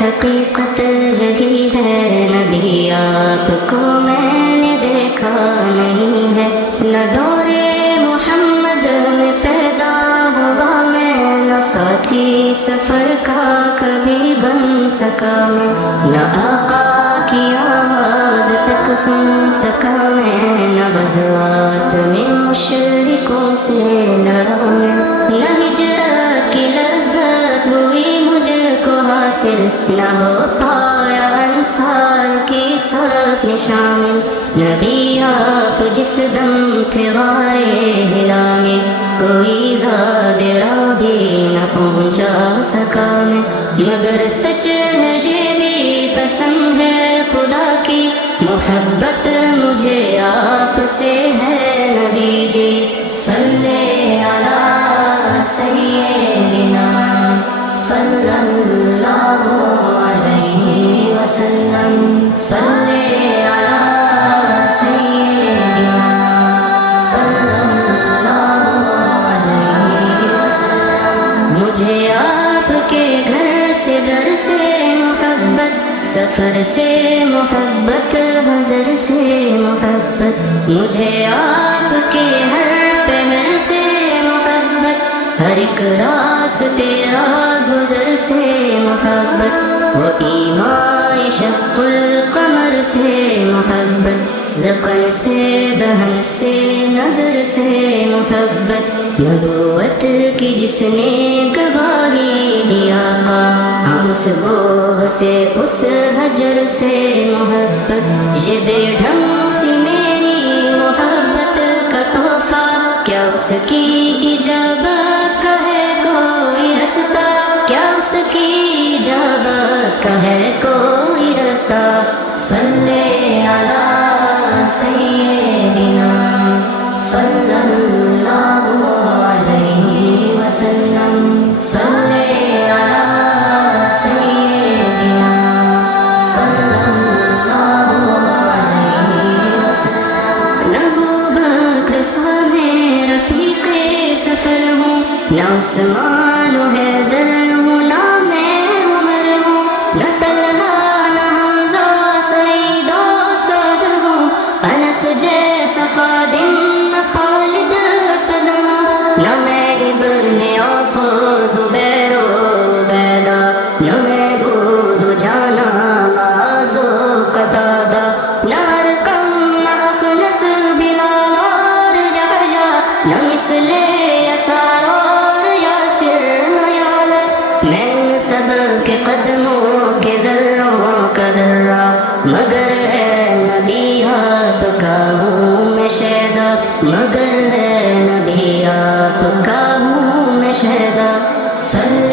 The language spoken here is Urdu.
حقیقت یہی ہے نبی آپ کو میں نے دیکھا نہیں ہے، نہ دور محمد میں پیدا ہوا میں، نہ ساتھی سفر کا کبھی بن سکا میں، نہ آقا کی آواز تک سن سکا میں، نہ غزوات میں مشرکوں سے لڑا میں، نہ ہجرت کی لذت ہوئی مجھ کو حاصل، نہ ہو پایا انصار کی صف میں شامل، نبی آپ جس دم تھے غارے ہرا میں، کوئی زاد راہ بھی نہ پہنچا سکا میں، مگر سچ ہے یہ بھی پسند ہے خدا کی محبت مجھے آپ سے ہے نبی جی، صلی علی سیدنا صلی اللہ علیہ وسلم، صلی علی سیدنا صلی اللہ علیہ وسلم، مجھے آپ کے گھر سے در سے محبت، سفر سے محبت، حضر سے محبت، مجھے آپ کے ہر پہر سے محبت، ہر ایک راستے گزر سے محبت، وہ ایمان شق القمر سے محبت، ذقن سے دہن سے نظر سے محبت، نبوت کی جس نے گواہی دیا ہم اس گوہ سے اس حجر سے محبت، یہ دے ڈھنگ سی میری محبت کا تحفہ، کیا اس کی اجابت کا ہے کوئی رستہ، کیا اس کی اجابت کا ہے کوئی رستہ، صلی علی سیدنا صلی اللہ علیہ وسلم، صلی علی سیدنا صلی اللہ علیہ وسلم، نہ ابو بکر سامنے رفیق سفر ہوں، نہ عثمان و حیدر ہوں، نہ میں عمر ہوں، نہ طلحہ نہ حمزہ سعید و سعد ہوں، انس جیسا خادم نہ خالد اسد ہوں، نہ میں ابن عوف و زبیر و عبیدہ، نہ میں بود و جانا معاذ و قتادہ، نہ ارقم نہ اخنس بلال اور جحجہ، نہ مثل یسار اور یاسر نیالہ، میں ان سب کے قدموں کے ذروں کا ذرہ، مگر ہے نبی آپ کا ہوں میں شیدا، مگر ہے نبی آپ کا ہوں میں شیدا، صلی